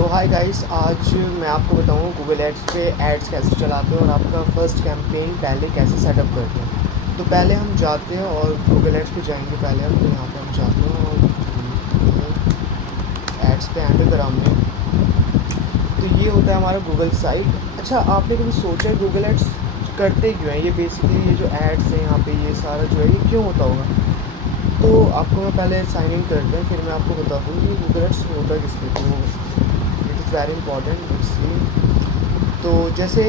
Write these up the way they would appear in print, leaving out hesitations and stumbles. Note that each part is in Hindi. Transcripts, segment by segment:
सो हाय गाइस, आज मैं आपको बताऊंगा गूगल एड्स पे एड्स कैसे चलाते हैं और आपका फर्स्ट कैंपेन पहले कैसे सेटअप करते हैं। तो पहले हम जाते हैं और गूगल एड्स पे जाएंगे। पहले हम तो यहाँ पे हम जाते हैं और एड्स पे एंटर करा हमने। तो ये होता है हमारा गूगल साइट। अच्छा, आपने कभी सोचा है गूगल एड्स करते क्यों हैं? ये बेसिकली ये जो एड्स हैं यहाँ पे, ये सारा जो है ये क्यों होता होगा? तो आपको मैं पहले साइन इन करते हैं, फिर मैं आपको बता दूँ कि गूगल एड्स होता किस लिए। तो it is very important. Let's see. तो जैसे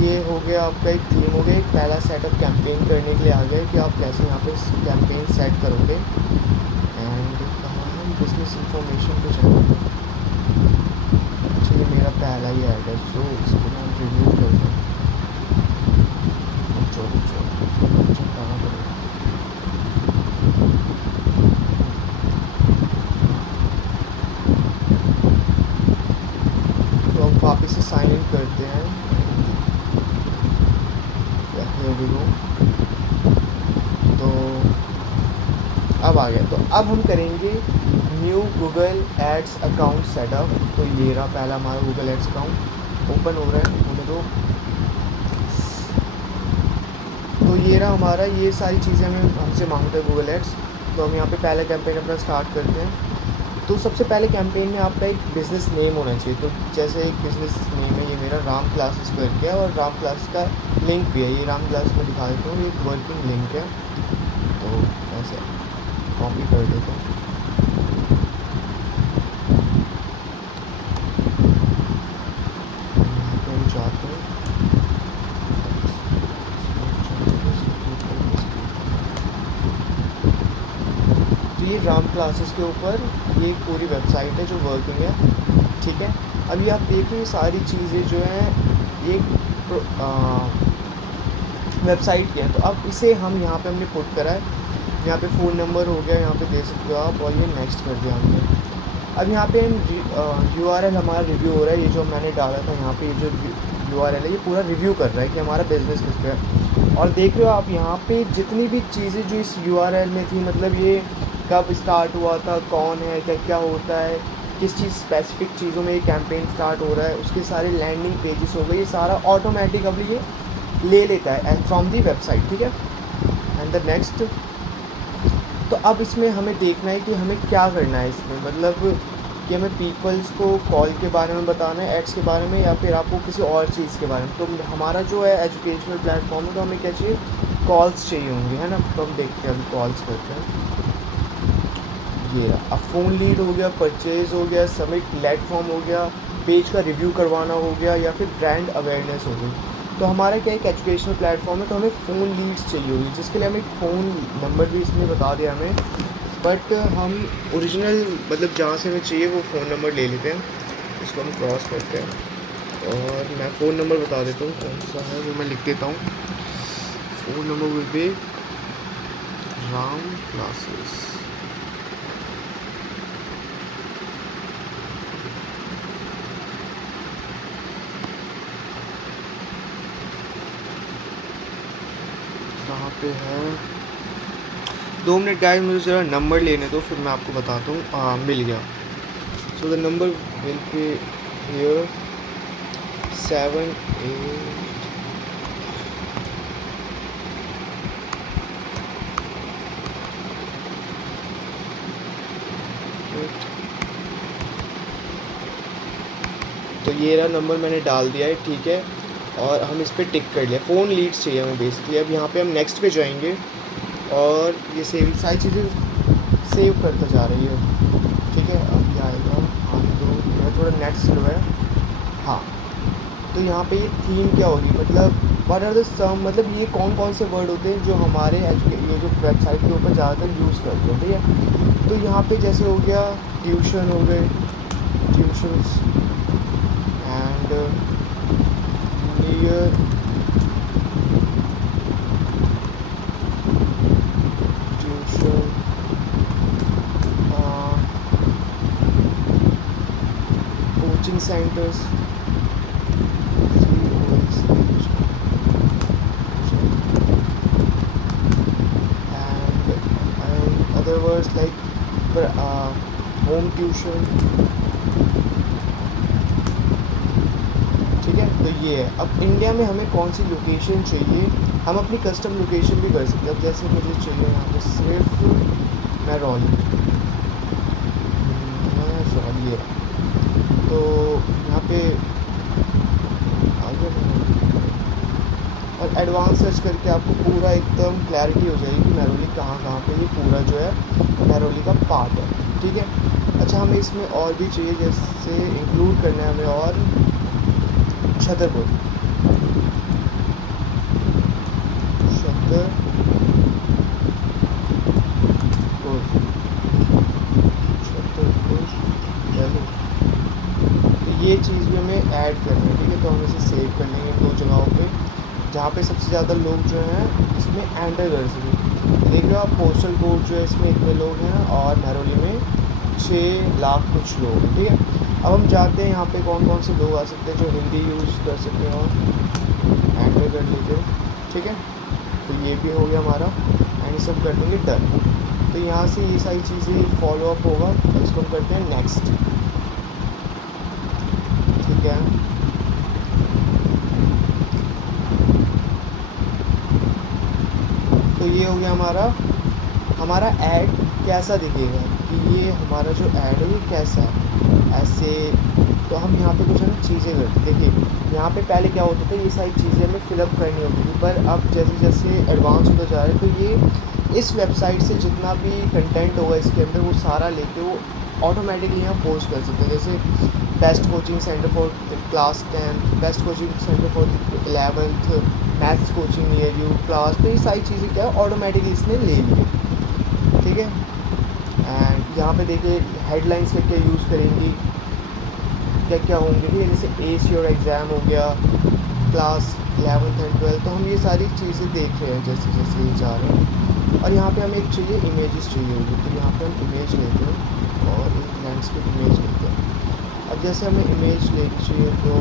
ये हो गया आपका एक थीम हो गया, एक पहला सेटअप कैंपेन करने के लिए आ गया कि आप कैसे यहाँ पे कैंपेन सेट करोगे। एंड कहाँ हम बिजनेस इंफॉर्मेशन पे जाएंगे। अच्छा, ये मेरा पहला ही ऐड है, सो इसको मैं रिव्यू करता हूँ। चलो चलो कहाँ पर तो अब वापस से साइन इन करते हैं। तो अब आ गया। तो अब हम करेंगे new Google Ads account setup. तो ये रहा पहला हमारा गूगल एड्स अकाउंट ओपन हो रहा है, होने दो। तो ये रहा हमारा, ये सारी चीज़ें हमें हमसे मांगता है गूगल एड्स। तो हम यहाँ पे पहला कैंपेन अपना स्टार्ट करते हैं। तो सबसे पहले कैंपेन में आपका एक बिज़नेस नेम होना चाहिए। तो जैसे एक बिज़नेस नेम है, ये मेरा राम क्लासेस करके है और राम क्लास का लिंक भी है। ये राम क्लास में दिखा देता हूँ, ये एक वर्किंग लिंक है। तो ऐसे कॉपी कर देता हूँ। यहाँ पे हम जाते हैं। तो ये राम क्लासेस के ऊपर ये पूरी वेबसाइट है जो वर्किंग है, ठीक है। अभी आप देख रहे हैं सारी चीज़ें जो हैं ये वेबसाइट की हैं। तो अब इसे हम यहाँ पे हमने पुट करा है। यहाँ पे फ़ोन नंबर हो गया, यहाँ पे दे सकते हो आप, और ये नेक्स्ट कर दिया हमने। अब यहाँ पे URL हमारा रिव्यू हो रहा है। ये जो मैंने डाला था यहाँ पे, ये जो URL है ये पूरा रिव्यू कर रहा है कि हमारा बिज़नेस किस पे है। और देख रहे हो आप यहाँ पे जितनी भी चीज़ें जो इस URL में थी, मतलब ये कब स्टार्ट हुआ था, कौन है, क्या क्या होता है, किस चीज़ स्पेसिफिक चीज़ों में ये कैंपेन स्टार्ट हो रहा है, उसके सारे लैंडिंग पेजेस हो गए, ये सारा ऑटोमेटिक अभी ये ले लेता है फ्रॉम दी वेबसाइट, ठीक है। And the next. तो अब इसमें हमें देखना है कि हमें क्या करना है इसमें, मतलब कि हमें पीपल्स को कॉल के बारे में बताना है, एड्स के बारे में, या फिर आपको किसी और चीज़ के बारे में। तो हमारा जो है एजुकेशनल प्लेटफॉर्म है, तो हमें क्या चाहिए, कॉल्स चाहिए होंगे, है ना। तो हम देखते हैं, अभी कॉल्स करते हैं। ये रहा, अब फ़ोन लीड हो गया, परचेज़ हो गया, सबमिट प्लेटफॉर्म हो गया, पेज का रिव्यू करवाना हो गया, या फिर ब्रांड अवेयरनेस हो गई। तो हमारा क्या एक एजुकेशनल प्लेटफॉर्म है, तो हमें फ़ोन लीड्स चाहिए होगी, जिसके लिए हमें एक फ़ोन नंबर भी इसने बता दिया हमें। बट हम ओरिजिनल मतलब जहाँ से हमें चाहिए वो फ़ोन नंबर ले लेते हैं। इसको हम क्रॉस करते हैं और मैं फ़ोन नंबर बता देता हूँ कौन सा है, वो मैं लिख देता हूँ। Phone number will be Ram classes. कहाँ पे है? 2 मिनट गाइस, मुझे ज़रा नंबर लेने दो, फिर मैं आपको बताता हूँ। मिल गया। So the number will be here 7 8 तो ये रहा नंबर, मैंने डाल दिया है, ठीक है। और हम इस पर टिक कर लिया। फ़ोन लीड्स चाहिए हमें बेसिकली। अब यहाँ पे हम नेक्स्ट पे जाएंगे और ये सेव सारी चीज़ें सेव करता जा रही है, ठीक है। अब ये आएगा, आने दो, मेरा थोड़ा नेट स्लो है। हाँ, तो यहाँ पे ये थीम क्या होगी, मतलब व्हाट आर द सम, मतलब ये कौन कौन से वर्ड होते हैं जो हमारे ये जो वेबसाइट के ऊपर ज़्यादातर यूज़ करते हैं, ठीक है। तो यहाँ पे जैसे हो गया ट्यूशन हो गए, tuitions, and near tuition, coaching centres, and other words like home tuition, तो ये है। अब इंडिया में हमें कौन सी लोकेशन चाहिए, हम अपनी कस्टम लोकेशन भी कर सकते हैं। अब जैसे मुझे चाहिए यहाँ पे सिर्फ मैरौली, सॉरी ये, तो यहाँ पे आगे और एडवांस सर्च करके आपको पूरा एकदम क्लैरिटी हो जाएगी कि मैरौली कहाँ पे ये पूरा जो है मैरौली का पार्ट है, ठीक है। अच्छा, हमें इसमें और भी चाहिए, जैसे इंक्लूड करना है हमें और छतरपुर, दिल्ली, तो ये चीज़ भी हमें ऐड करनी है, ठीक है। तो हम इसे सेव कर लेंगे इन 2 जगहों पे, जहाँ पे सबसे ज़्यादा लोग जो हैं इसमें एंटर कर सकें। देख रहे हो आप, पोस्टल कोड जो है इसमें इतने लोग हैं और मैरौली में 6 लाख कुछ लोग हैं, ठीक है। अब हम जानते हैं यहाँ पे कौन कौन से लोग आ सकते हैं जो हिंदी यूज़ कर सकते हैं और एंटर कर लेते हैं, ठीक है। तो ये भी हो गया हमारा एंड सब कर देंगे डन। तो यहाँ से ये सारी चीज़ें फॉलो अप होगा, तो इसको हम करते हैं नेक्स्ट, ठीक है। तो ये हो गया हमारा ऐड कैसा दिखेगा, कि ये हमारा जो ऐड है ये कैसा है ऐसे। तो हम यहाँ पे कुछ है ना चीज़ें करते, देखिए यहाँ पे पहले क्या होता था, ये सारी चीज़ें हमें फिलअप करनी होती थी, पर अब जैसे जैसे एडवांस होता जा रहा है, तो ये इस वेबसाइट से जितना भी कंटेंट होगा इसके अंदर वो सारा लेके वो ऑटोमेटिकली यहाँ पोस्ट कर सकते हैं। जैसे best coaching centre for class 10, best coaching centre for 11th, maths coaching near you class, तो ये सारी चीज़ें क्या है ऑटोमेटिकली इसने ले ली, ठीक है। एंड यहाँ पे देखिए हेडलाइंस क्या क्या यूज़ करेंगी, क्या क्या होंगे, ठीक है। जैसे एस योर एग्ज़ाम हो गया, क्लास 11th एंड 12th, तो हम ये सारी चीज़ें देख रहे हैं जैसे जैसे ये जा रहे हैं। और यहाँ पे हमें एक चाहिए इमेजेस चाहिए होगी, तो यहाँ पे हम इमेज लेते हैं और एक लैंडस्केप इमेज लेते हैं। अब जैसे हमें इमेज लेनी चाहिए तो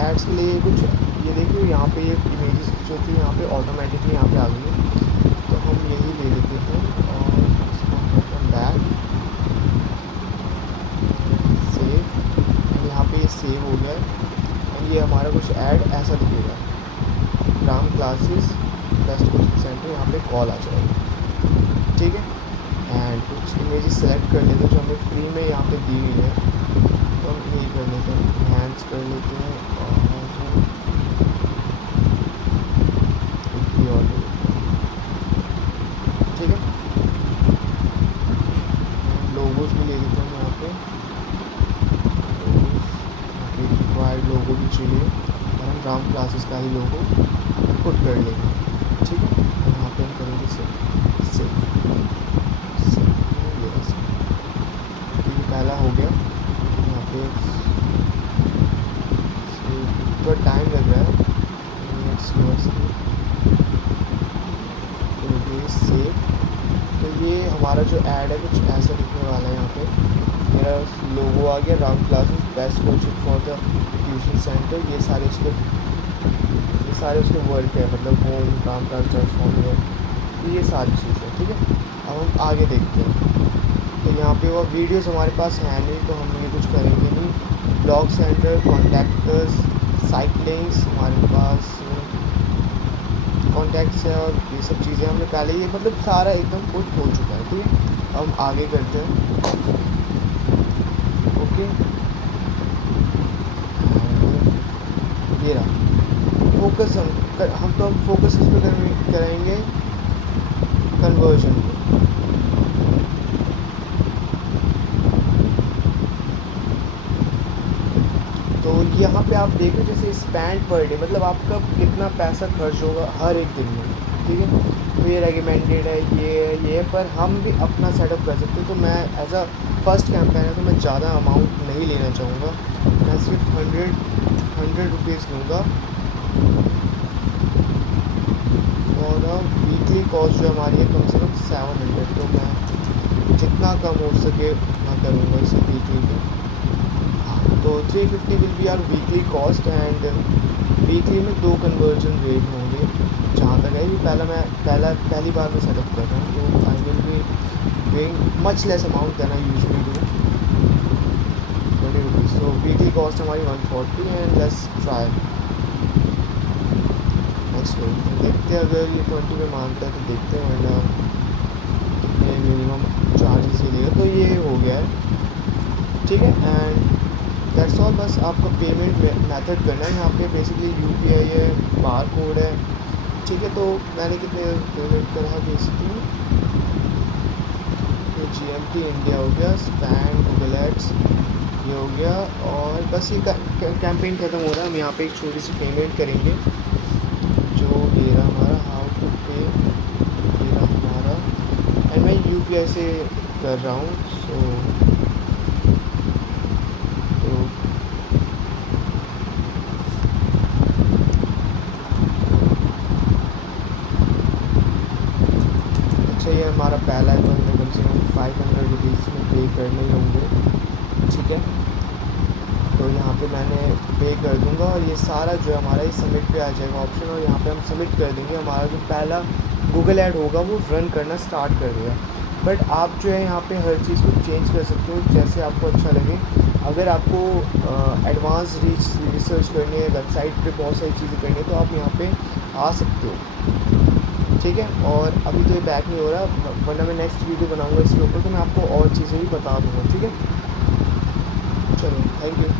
एड्स के लिए कुछ ये देखिए यहाँ पे ये इमेजेस जो थी यहाँ पे ऑटोमेटिकली यहाँ पे आ गई है, तो हम यही ले लेते हैं और इसको हम करते हैं बैक सेव, यहाँ पे ये सेव हो गया है। एंड ये हमारा कुछ ऐड ऐसा दिखेगा, Ram classes best coaching centre, यहाँ पे कॉल आ जाएगी, ठीक है। एंड कुछ इमेजेस सेलेक्ट कर लेते हैं जो हमें फ्री में यहाँ पे दी हुई है, तो हम यही कर लेते हैं, इन्हांस कर लेते हैं और ठीक है। लोगोस भी ले लेते हैं यहाँ पे, रिक्वायर्ड लोगो भी चाहिए और हम राम क्लासेस का ही लोगो पुट कर लेंगे, ठीक है। यहाँ पे हम करेंगे सेव, तो ये पहला हो गया। यहाँ पे थोड़ा टाइम लग रहा है, सेव। तो ये हमारा जो ऐड है कुछ ऐसा दिखने वाला है। यहाँ पे मेरा लोगो आ गया, Ram classes best coaching for the tuition centre, ये सारे उसके वर्क है, मतलब होम राम क्लास ट्रांसफॉर्म है, तो ये सारी चीज़ें, ठीक है। अब हम आगे देखते हैं। तो यहाँ पे वो वीडियोस हमारे पास है नहीं, तो हम ये कुछ करेंगे नहीं। Blog centre, contactors, site links, हमारे पास कॉन्टैक्ट्स है और ये सब चीज़ें हमने पहले ये मतलब सारा एकदम कुछ हो चुका है, ठीक है। हम आगे करते हैं, ओके। ये रहा फोकस, हम तो फोकस इस पर करेंगे कन्वर्जन पे। तो यहाँ पे आप देखो जैसे स्पेंड पर डे, मतलब आपका कितना पैसा खर्च होगा हर एक दिन में, ठीक है। तो ये रेकमेंडेड है, ये है, पर हम भी अपना सेटअप कर सकते हैं। तो मैं एज अ फर्स्ट कैंपेन है तो मैं ज़्यादा अमाउंट नहीं लेना चाहूँगा, मैं सिर्फ 100 रुपीज़ लूँगा और वीकली कॉस्ट जो हमारी है कम से कम 700, तो मैं जितना कम हो सके उतना करूँगा इसे वीकली पे। तो 350 will be our weekly cost and weekly में 2 कन्वर्जन रेट होंगे जहाँ तक है। ये पहली बार मैं सेटअप कर रहा हूँ, तो I will be doing much less amount than I usually do, 20 rupees. तो वीकली कॉस्ट कॉस्ट हमारी 140 and let's try next week. देखते हैं अगर ये 20 में मानता है तो देखते हैं, वरना कितने मिनिमम चार्जेस ये लेगा। तो ये हो गया है, ठीक है। एंड दैट्स ऑल, बस आपको पेमेंट मेथड करना है। यहाँ पे बेसिकली यूपीआई है, बार कोड है, ठीक है। तो मैंने कितने पेमेंट करा बेसिकली, ये GMT इंडिया हो गया, स्पैन गूगल एड्स ये हो गया, और बस ये कैंपेन ख़त्म हो रहा है। हम यहाँ पे एक छोटी सी पेमेंट करेंगे, जो ये रहा हमारा हाउ टू पे, ये रहा हमारा, एंड मैं यूपीआई से कर रहा हूँ। सो तो अच्छा, ये हमारा पहला है, तो हमें कम से कम 500 रुपीज़ में पे करने ही होंगे, ठीक है। तो यहाँ पे मैंने पे कर दूँगा, और ये सारा जो है हमारा ये सबमिट पे आ जाएगा ऑप्शन, और यहाँ पे हम सबमिट कर देंगे। हमारा जो पहला गूगल ऐड होगा वो रन करना स्टार्ट कर देगा। बट आप जो है यहाँ पे हर चीज़ को चेंज कर सकते हो जैसे आपको अच्छा लगे। अगर आपको एडवांस रिसर्च करनी है, वेबसाइट पे बहुत सारी चीज़ें करनी है, तो आप यहाँ पे आ सकते हो, ठीक है। और अभी तो ये बैक नहीं हो रहा, वरना मैं नेक्स्ट वीडियो बनाऊँगा इसके ऊपर, तो मैं आपको और चीज़ें भी बता दूँगा, ठीक है। चलो, थैंक यू।